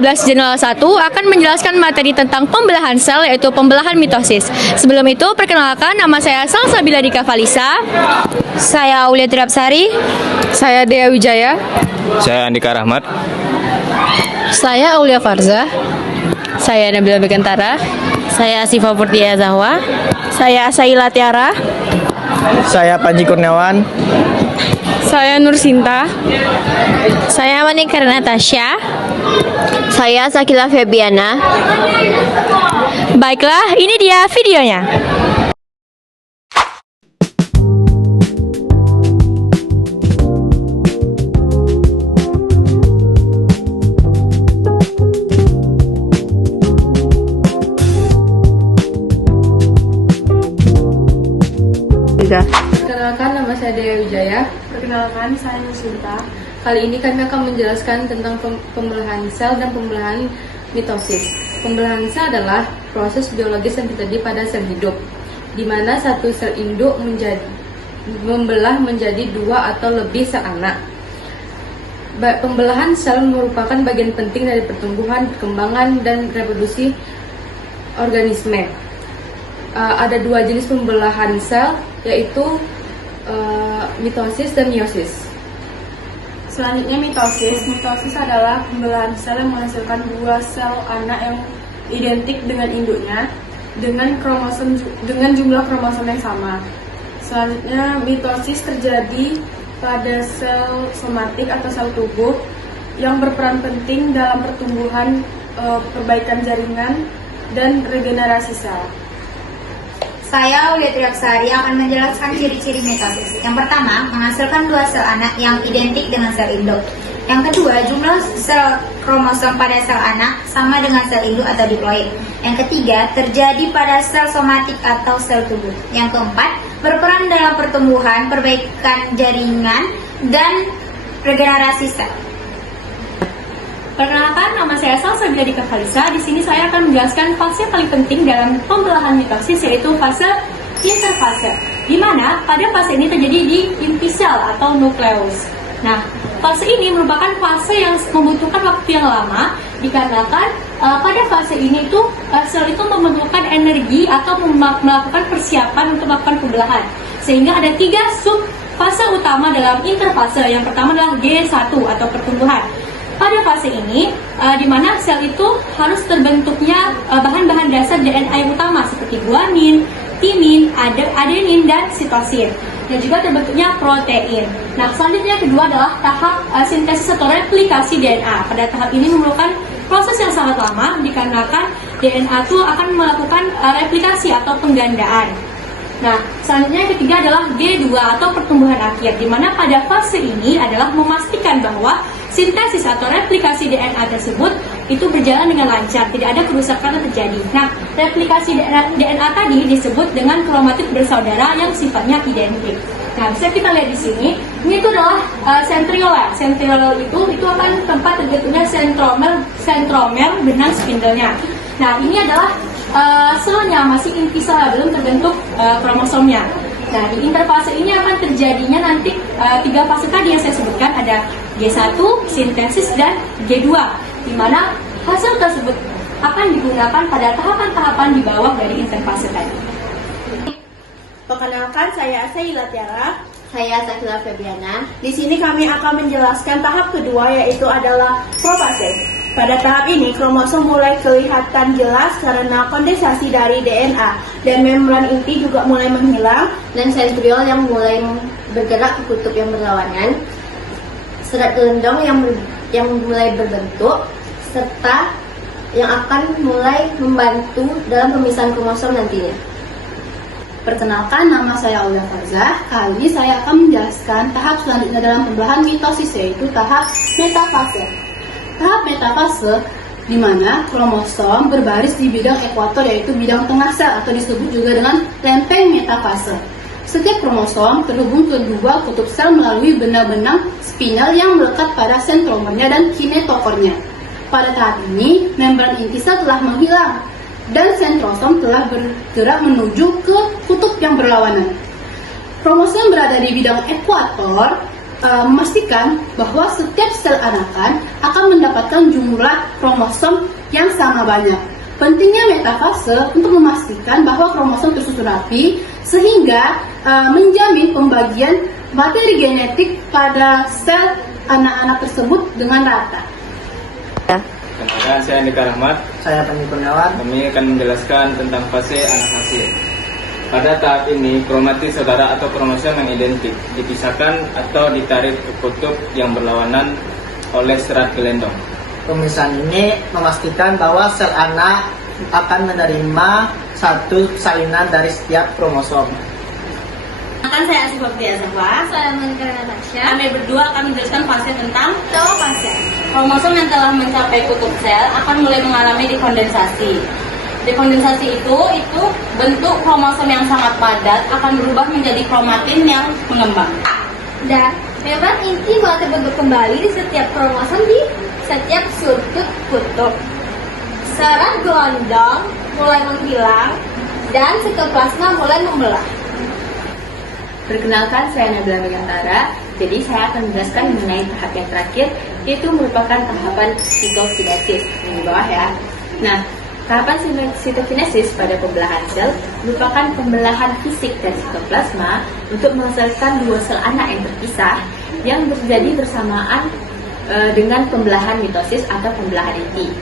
12 General 1 akan menjelaskan materi tentang pembelahan sel, yaitu pembelahan mitosis. Sebelum itu, perkenalkan, nama saya Salsabila Dika Valisa. Saya Aulia Tirapsari. Saya Dea Wijaya. Saya Andika Rahmat. Saya Aulia Farza. Saya Nabila Begantara. Saya Siva Purtia Zahwa. Saya Saila Tiara. Saya Panji Kurniawan. Saya Nur Sinta. Saya Monika Natasha. Saya Sakila Febiana. Baiklah, ini dia videonya. Perkenalkan, nama saya Dea Wijaya. Perkenalkan, saya Nur Sinta. Kali ini kami akan menjelaskan tentang pembelahan sel dan pembelahan mitosis. Pembelahan sel adalah proses biologis yang terjadi pada sel hidup, di mana satu sel induk membelah menjadi dua atau lebih sel anak. Pembelahan sel merupakan bagian penting dari pertumbuhan, perkembangan, dan reproduksi organisme. Ada dua jenis pembelahan sel, yaitu mitosis dan meiosis. Selanjutnya mitosis. Mitosis adalah pembelahan sel yang menghasilkan dua sel anak yang identik dengan induknya dengan jumlah kromosom yang sama. Selanjutnya mitosis terjadi pada sel somatik atau sel tubuh yang berperan penting dalam pertumbuhan, perbaikan jaringan, dan regenerasi sel. Saya Aulia Tirapsari akan menjelaskan ciri-ciri mitosis. Yang pertama, menghasilkan dua sel anak yang identik dengan sel induk. Yang kedua, jumlah sel kromosom pada sel anak sama dengan sel induk atau diploid. Yang ketiga, terjadi pada sel somatik atau sel tubuh. Yang keempat, berperan dalam pertumbuhan, perbaikan jaringan, dan regenerasi sel. Perkenalkan, nama saya Salsabila Dika Valisa. Di sini saya akan menjelaskan fase paling penting dalam pembelahan mitosis, yaitu fase interfase, di mana pada fase ini terjadi di inti sel atau nukleus. Nah, fase ini merupakan fase yang membutuhkan waktu yang lama, dikarenakan pada fase ini sel itu memerlukan energi atau melakukan persiapan untuk melakukan pembelahan. Sehingga ada 3 sub fase utama dalam interfase. Yang pertama adalah G1 atau pertumbuhan. Pada fase ini, di mana sel itu harus terbentuknya bahan-bahan dasar DNA yang utama seperti guanin, timin, adenin, dan sitosin, dan juga terbentuknya protein. Nah, selanjutnya kedua adalah tahap sintesis atau replikasi DNA. Pada tahap ini memerlukan proses yang sangat lama dikarenakan DNA itu akan melakukan replikasi atau penggandaan. Nah, selanjutnya yang ketiga adalah G2 atau pertumbuhan akhir, di mana pada fase ini adalah memastikan bahwa sintesis atau replikasi DNA tersebut itu berjalan dengan lancar, tidak ada kerusakan yang terjadi. Nah, replikasi DNA tadi disebut dengan kromatid bersaudara yang sifatnya identik. Nah, bisa kita lihat di sini, ini itu adalah sentrioler. Sentrioler itu akan tempat terbentuknya sentromer benang spindlenya. Nah, ini adalah selnya masih inti sel, belum terbentuk kromosomnya. Nah, di interfase ini akan terjadinya nanti 3 fase tadi yang saya sebutkan, ada G1, sintesis, dan G2, di mana hasil tersebut akan digunakan pada tahapan-tahapan di bawah dari interfase tadi. Perkenalkan, saya Saila Tiara. Saya Sakila Febiana. Di sini kami akan menjelaskan tahap kedua, yaitu adalah profase. Pada tahap ini, kromosom mulai kelihatan jelas karena kondensasi dari DNA, dan membran inti juga mulai menghilang, Dan sentriol yang mulai bergerak ke kutub yang berlawanan, serat gelendong yang mulai berbentuk, serta yang akan mulai membantu dalam pemisahan kromosom nantinya. Perkenalkan, nama saya Aulia Farza. Kali ini saya akan menjelaskan tahap selanjutnya dalam pembelahan mitosis, yaitu tahap metafase. Tahap metafase di mana kromosom berbaris di bidang ekuator, yaitu bidang tengah sel atau disebut juga dengan lempeng metafase. Setiap kromosom terhubung ke dua kutub sel melalui benang-benang spinal yang melekat pada sentromernya dan kinetokornya. Pada tahap ini, membran inti sel telah menghilang dan sentrosom telah bergerak menuju ke kutub yang berlawanan. Kromosom berada di bidang ekuator memastikan bahwa setiap sel anakan akan mendapatkan jumlah kromosom yang sama banyak. Pentingnya metafase untuk memastikan bahwa kromosom tersusun rapi sehingga menjamin pembagian materi genetik pada sel anak-anak tersebut dengan rata. Kenalkan, saya Andika Rahmat. Saya Panji Kurniawan. Kami akan menjelaskan tentang fase anak hasil. Pada tahap ini, kromatis saudara atau kromosom yang identik dipisahkan atau ditarik ke kutub yang berlawanan oleh serat gelendong. Pemisahan ini memastikan bahwa sel anak akan menerima satu salinan dari setiap kromosom. Akan saya Asifah Azahwa. Saya Monika Natasha. Kami berdua akan menjelaskan fase tentang Telopase. kromosom yang telah mencapai kutub sel akan mulai mengalami dekondensasi. Dekondensasi itu bentuk kromosom yang sangat padat akan berubah menjadi kromatin yang mengembang. Dan memang inti mulai terbentuk kembali di setiap kromosom di setiap sudut kutub. Serat gelondong mulai menghilang dan sitoplasma mulai membelah. Perkenalkan, saya Nabila Megantara. Jadi saya akan menjelaskan mengenai tahap yang terakhir, yaitu merupakan tahapan sitokinesis. Di bawah ya. Nah, tahapan sitokinesis pada pembelahan sel merupakan pembelahan fisik dari sitoplasma untuk menghasilkan dua sel anak yang terpisah yang terjadi bersamaan dengan pembelahan mitosis atau pembelahan inti.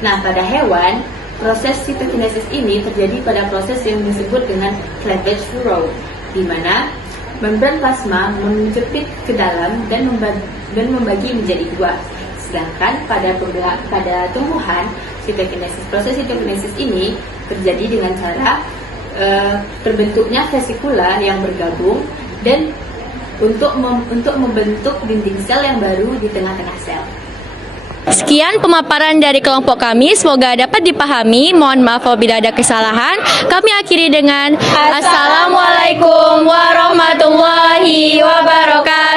Nah, pada hewan, proses sitokinesis ini terjadi pada proses yang disebut dengan cleavage furrow, di mana membran plasma menjepit ke dalam dan membagi menjadi dua. Sedangkan pada tumbuhan, proses sitokinesis ini terjadi dengan cara terbentuknya vesikula yang bergabung dan untuk membentuk dinding sel yang baru di tengah-tengah sel. Sekian pemaparan dari kelompok kami, semoga dapat dipahami. Mohon maaf apabila ada kesalahan. Kami akhiri dengan Assalamualaikum warahmatullahi wabarakatuh.